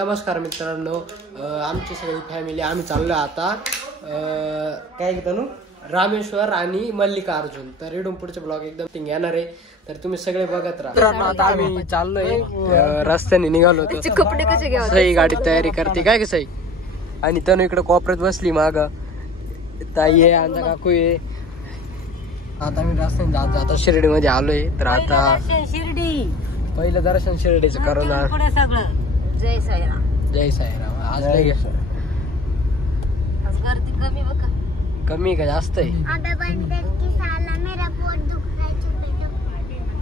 नमस्कार मित्रांनो, आमची सगळी फॅमिली आम्ही चाललो आता काय घेतो रामेश्वर आणि मल्लिकार्जुन. तर इडून पुढचे ब्लॉग एकदम थिंग येणार आहे, तर तुम्ही सगळे बघत राहा. मित्रांनो आता आम्ही चाललोय, रस्त्याने निघालो होतो. कपडे कसे घ्यावे, सही गाडी तयारी करते काय की सही. आणि तनु इकडे कोपऱ्यात बसली माग, ताई आहे, आमचा काकू आहे. आता आम्ही रस्त्याने जात आता शिर्डी मध्ये आलोय. तर आता पहिलं दर्शन शिर्डीचं करून जय साईराम. जय साईराम. आज लय गर्दी कमी बघा, कमी का जास्त आहे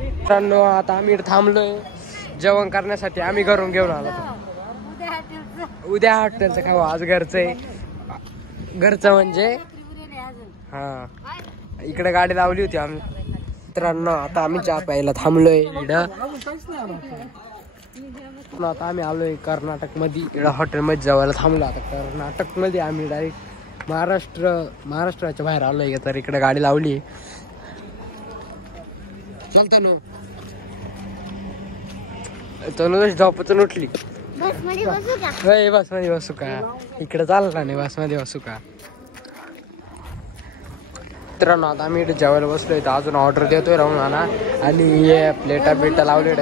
मित्रांनो. आता आम्ही थांबलोय जेवण करण्यासाठी. आम्ही घरून घेऊन आलो. उद्या हॉटेलचं खाऊ, आज घरचं आहे. घरचं म्हणजे हा इकडे गाडी लावली होती आम्ही. मित्रांनो आता आम्ही चहा प्यायला थांबलोय इकडं. आता आम्ही आलोय कर्नाटक मध्ये, हॉटेल मध्ये जेवायला थांबलो. आता कर्नाटक मध्ये आम्ही डायरेक्ट महाराष्ट्राच्या बाहेर आलोय. तर इकडे गाडी लावली. चालता ना तनु झोपातून उठली. बस मध्ये बसू का? इकडे चालला नाही, बस मध्ये बसू का? मित्रांनो आता आम्ही इथे जेवायला बसलोय. तर अजून ऑर्डर देतोय राहून आणा. आणि प्लेटा बिटा लावले.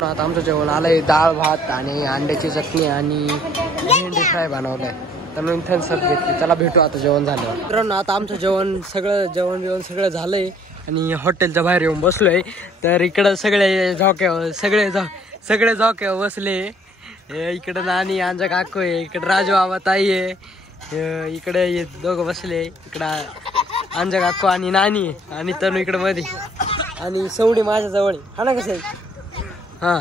आता आमचं जेवण आलंय, डाळ भात आणि अंड्याची चटणी आणि भेंडी फ्राय बनवलंय. तर मी थम्स अप घेतली. चला भेटू आता जेवण झालं. मित्रांनो आता आमचं जेवण सगळं झालंय आणि हॉटेलच्या बाहेर येऊन बसलोय. तर इकडं सगळे झोक्यावर बसले. इकडं नानी आमचा काकू आहे, इकडं राजू बाबा ताई आहे, इकडे दोघं बसले. इकडं आमचा काकू आणि नानी आहे, आणि तनु इकडं मध्ये, आणि सवडी माझ्या जवळ आहे. हा ना कसं आहे. हा